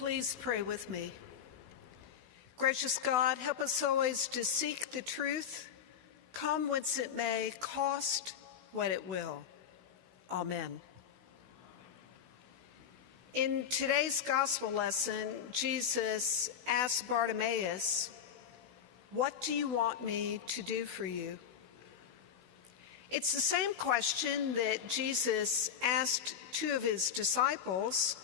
Please pray with me. Gracious God, help us always to seek the truth, come whence it may, cost what it will. Amen. In today's gospel lesson, Jesus asked Bartimaeus, "What do you want me to do for you?" It's the same question that Jesus asked two of his disciples,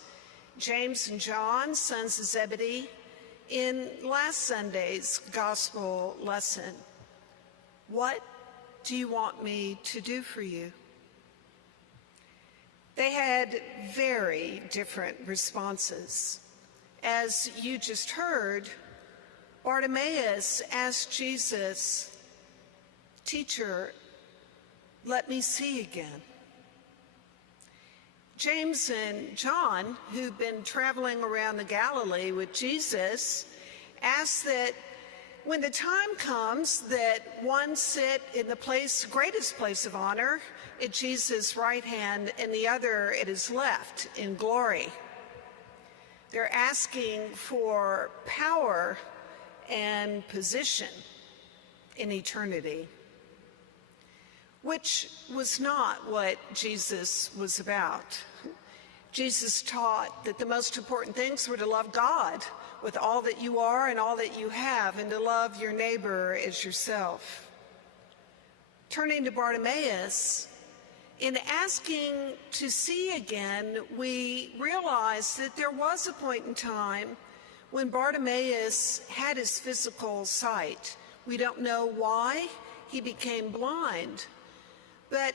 James and John, sons of Zebedee, in last Sunday's gospel lesson. What do you want me to do for you? They had very different responses. As you just heard, Bartimaeus asked Jesus, "Teacher, let me see again." James and John, who've been traveling around the Galilee with Jesus, asked that when the time comes that one sit in the greatest place of honor at Jesus' right hand and the other at his left in glory. They're asking for power and position in eternity, which was not what Jesus was about. Jesus taught that the most important things were to love God with all that you are and all that you have, and to love your neighbor as yourself. Turning to Bartimaeus, in asking to see again, we realize that there was a point in time when Bartimaeus had his physical sight. We don't know why he became blind, but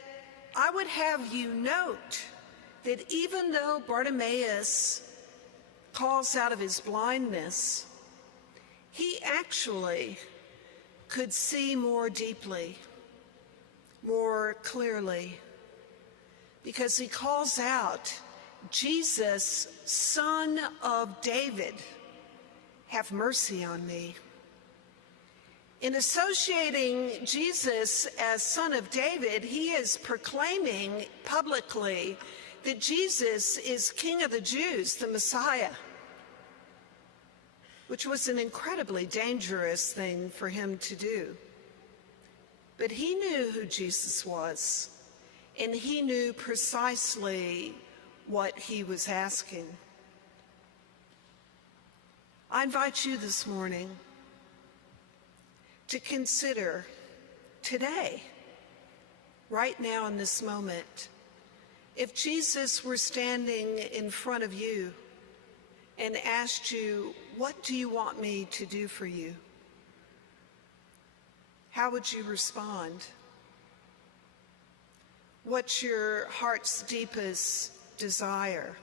I would have you note that even though Bartimaeus calls out of his blindness, he actually could see more deeply, more clearly, because he calls out, "Jesus, Son of David, have mercy on me." In associating Jesus as Son of David, he is proclaiming publicly that Jesus is King of the Jews, the Messiah, which was an incredibly dangerous thing for him to do. But he knew who Jesus was, and he knew precisely what he was asking. I invite you this morning to consider today, right now in this moment, if Jesus were standing in front of you and asked you, "What do you want me to do for you?" how would you respond? What's your heart's deepest desire?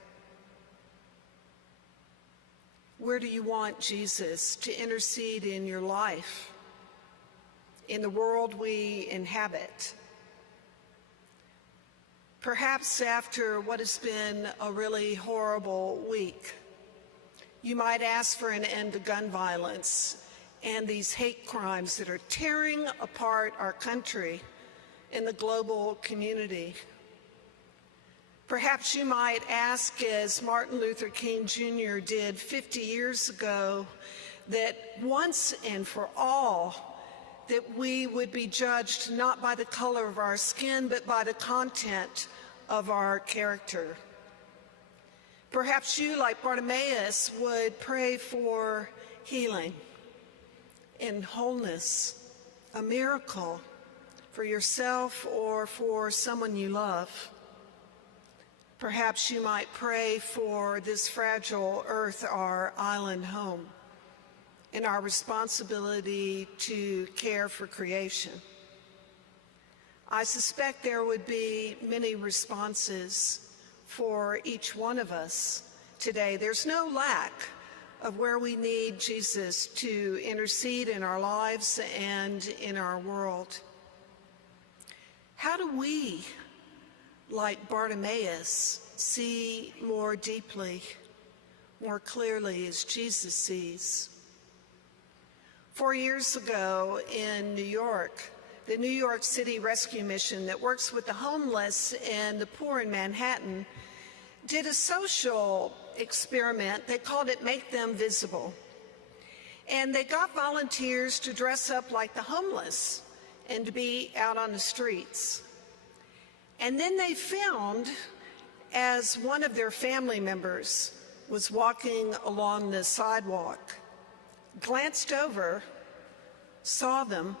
Where do you want Jesus to intercede in your life, in the world we inhabit? Perhaps after what has been a really horrible week, you might ask for an end to gun violence and these hate crimes that are tearing apart our country and the global community. Perhaps you might ask, as Martin Luther King Jr. did 50 years ago, that once and for all, that we would be judged not by the color of our skin, but by the content of our character. Perhaps you, like Bartimaeus, would pray for healing and wholeness, a miracle for yourself or for someone you love. Perhaps you might pray for this fragile earth, our island home, and our responsibility to care for creation. I suspect there would be many responses for each one of us today. There's no lack of where we need Jesus to intercede in our lives and in our world. How do we, like Bartimaeus, see more deeply, more clearly as Jesus sees? 4 years ago in New York, the New York City Rescue Mission that works with the homeless and the poor in Manhattan did a social experiment. They called it Make Them Visible. And they got volunteers to dress up like the homeless and to be out on the streets. And then they filmed as one of their family members was walking along the sidewalk, glanced over, saw them,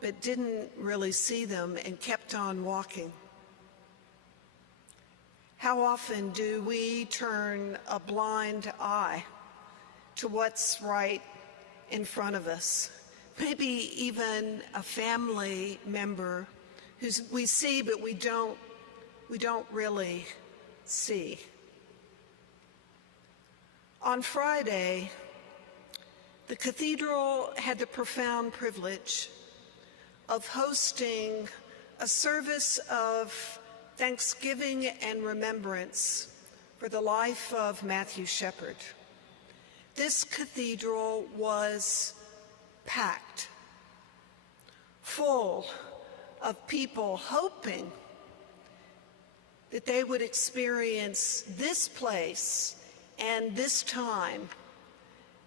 but didn't really see them and kept on walking. How often do we turn a blind eye to what's right in front of us? Maybe even a family member who we see but we don't really see. On Friday, the Cathedral had the profound privilege of hosting a service of thanksgiving and remembrance for the life of Matthew Shepard. This cathedral was packed, full of people hoping that they would experience this place and this time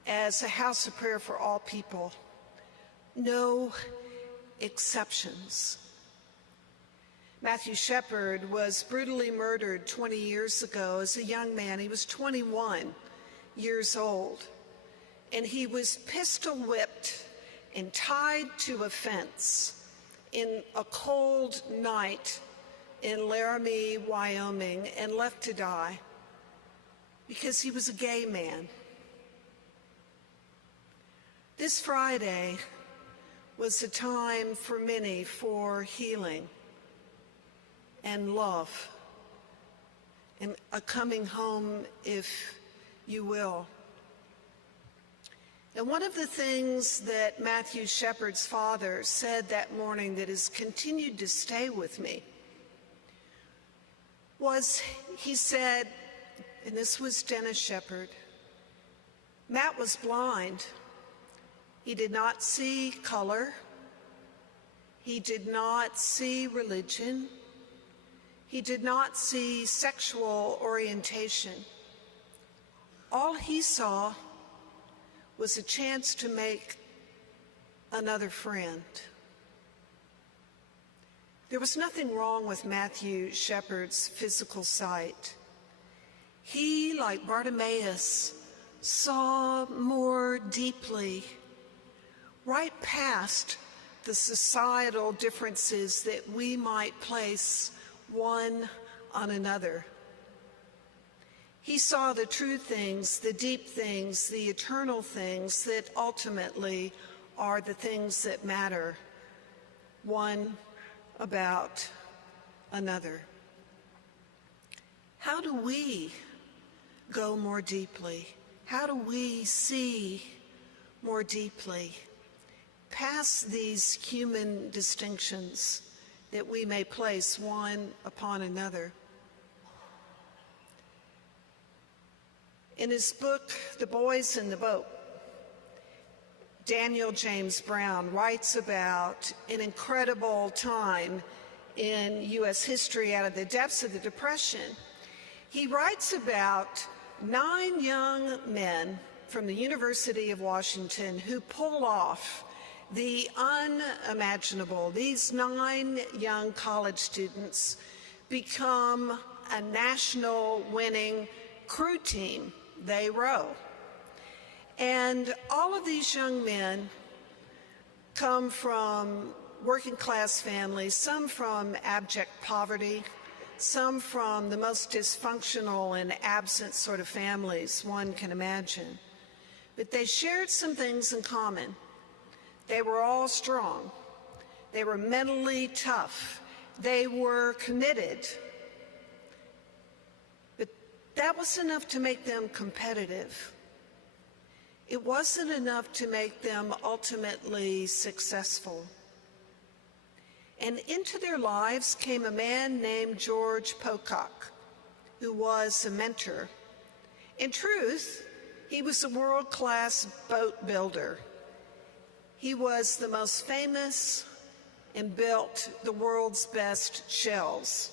as a house of prayer for all people. No exceptions. Matthew Shepard was brutally murdered 20 years ago as a young man. He was 21 years old, and he was pistol whipped and tied to a fence in a cold night in Laramie, Wyoming, and left to die because he was a gay man. This Friday was a time for many for healing and love and a coming home, if you will. And one of the things that Matthew Shepard's father said that morning that has continued to stay with me was, he said, and this was Dennis Shepard, Matt was blind. He did not see color. He did not see religion. He did not see sexual orientation. All he saw was a chance to make another friend. There was nothing wrong with Matthew Shepard's physical sight. He, like Bartimaeus, saw more deeply, right past the societal differences that we might place one on another. He saw the true things, the deep things, the eternal things that ultimately are the things that matter, one about another. How do we go more deeply? How do we see more deeply past these human distinctions that we may place one upon another? In his book, The Boys in the Boat, Daniel James Brown writes about an incredible time in U.S. history out of the depths of the Depression. He writes about 9 young men from the University of Washington who pull off the unimaginable. These 9 young college students become a national winning crew team. They row. And all of these young men come from working class families, some from abject poverty, some from the most dysfunctional and absent sort of families one can imagine. But they shared some things in common. They were all strong. They were mentally tough. They were committed. But that was enough to make them competitive. It wasn't enough to make them ultimately successful. And into their lives came a man named George Pocock, who was a mentor. In truth, he was a world-class boat builder. He was the most famous and built the world's best shells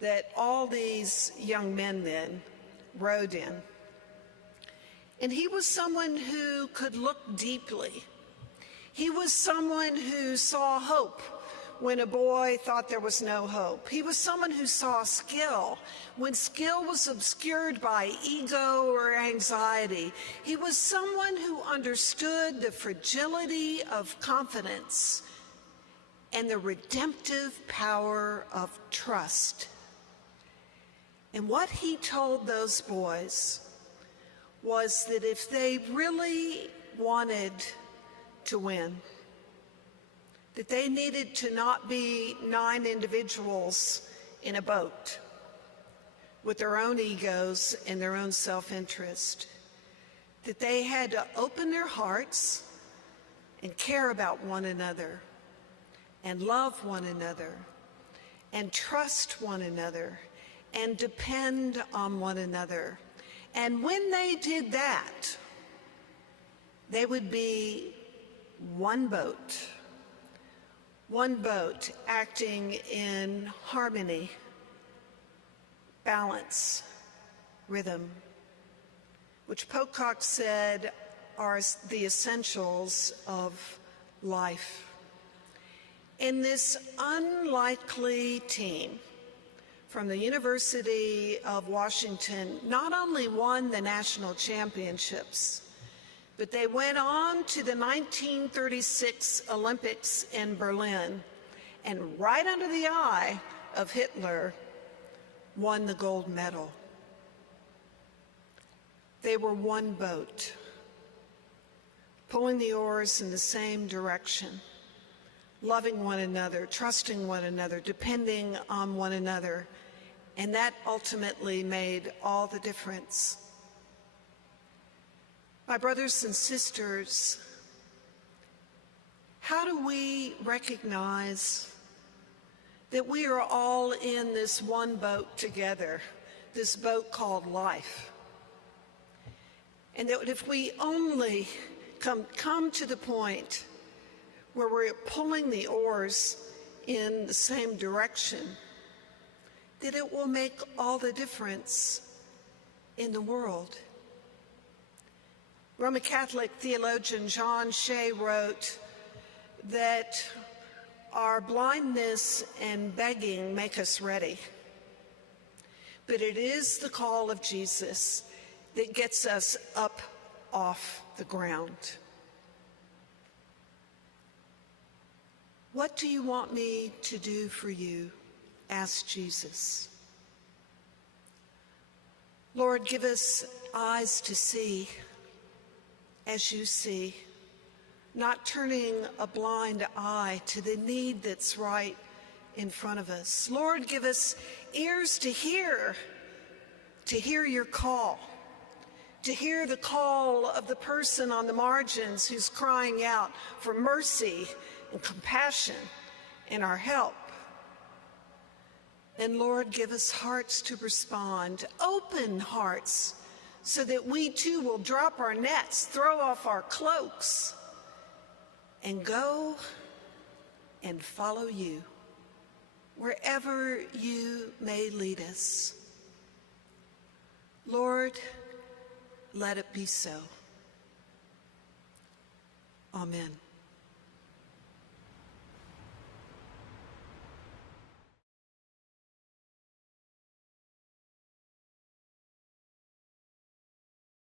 that all these young men then rode in. And he was someone who could look deeply. He was someone who saw hope when a boy thought there was no hope. He was someone who saw skill when skill was obscured by ego or anxiety. He was someone who understood the fragility of confidence and the redemptive power of trust. And what he told those boys was that if they really wanted to win, that they needed to not be 9 individuals in a boat with their own egos and their own self-interest, that they had to open their hearts and care about one another and love one another and trust one another and depend on one another. And when they did that, they would be one boat acting in harmony, balance, rhythm, which Pocock said are the essentials of life. And this unlikely team from the University of Washington not only won the national championships, but they went on to the 1936 Olympics in Berlin, and right under the eye of Hitler, won the gold medal. They were one boat, pulling the oars in the same direction, loving one another, trusting one another, depending on one another, and that ultimately made all the difference. My brothers and sisters, how do we recognize that we are all in this one boat together, this boat called life? And that if we only come to the point where we're pulling the oars in the same direction, that it will make all the difference in the world. Roman Catholic theologian John Shea wrote that our blindness and begging make us ready, but it is the call of Jesus that gets us up off the ground. What do you want me to do for you? Asked Jesus. Lord, give us eyes to see as you see, not turning a blind eye to the need that's right in front of us. Lord, give us ears to hear your call, to hear the call of the person on the margins who's crying out for mercy and compassion and our help. And Lord, give us hearts to respond, open hearts, so that we too will drop our nets, throw off our cloaks, and go and follow you wherever you may lead us. Lord, let it be so. Amen.